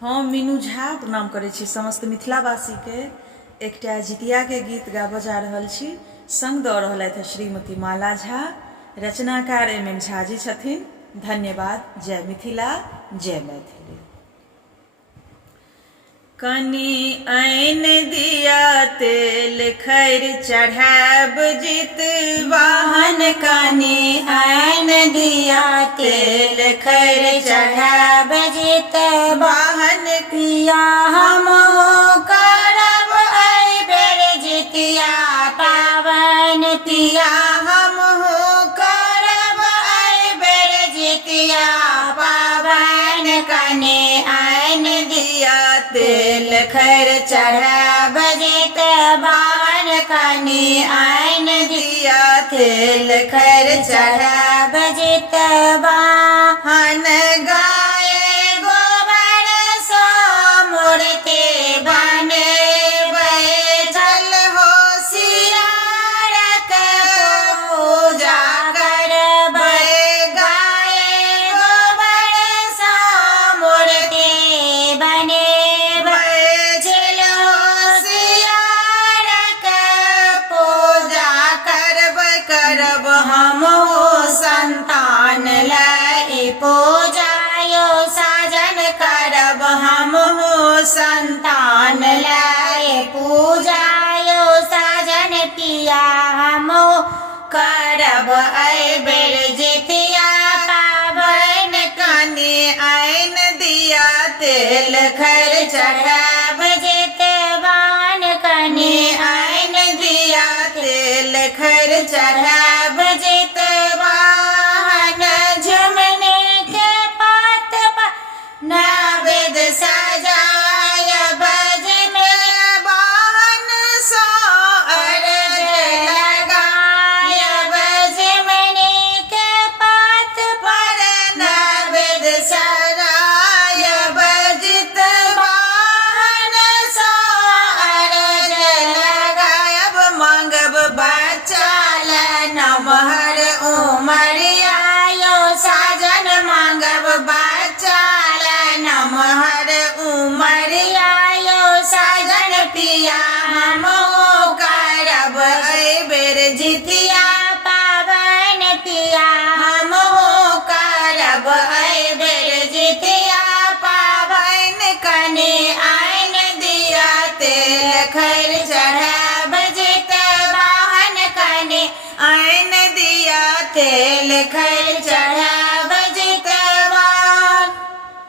हम मीनू झा प्रणाम करै छी समस्त मिथिलावासी के एकटा जितिया के गीत गाबऽ जा रहल छी। संग दऽ रहलथि श्रीमती माला झा, रचनाकार एम झा जी छथिन। धन्यवाद। जय मिथिला, जय मैथिली। कनी आइन दिया तेल खैर चढ़ाब जितवाहन, कनी आइन दिया तेल खैर चढ़ाब जितवाहन, पिया हम करब एहि बेर जितिया पावन, पिया हम करब एहि बेर जितिया पावन, कनी आइन दिया तेल खैर चढ़ाब जितवाहन, कनी आइन दिया तेल खैर चढ़ाब जितवाहन, गाय गोबर सँ मूर्ति बनेबै चल होशियारक पूजा करबै, गाय गोबर सँ मूर्ति बनेबै चल होशियारक पूजा करबै, करब हमहु संतान लाई पूजा यो साजन, करब हमहु संतान लाई पूजा यो साजन, पिया हमहु करब एहि बेर जितिया पावन, कनी आइन दिया तेल खैर चढ़ाब जितवाहन, कनी आइन दिया तेल खैर चढ़ाब जितवाहन, झुमने के पात पर नैवेद सजाय बजने बाहन सँ अर्घ लगाय, झुमने के पात पर नैवेद सजाय जितवाहन सँ अर्घ लगायब, मांगब बच्चा ले नमहर उमरिया यो साजन, मांगब बच्चा ले नमहर उमरिया यो साजन, पिया हमहु करब एहि बेर जितिया पावन, पिया हमहु करब एहि बेर जितिया पावन, कनी आइन दिया तेल खैर चढ़ाब जितवाहन, कनी आइन दिया तेल खैर चढ़ाब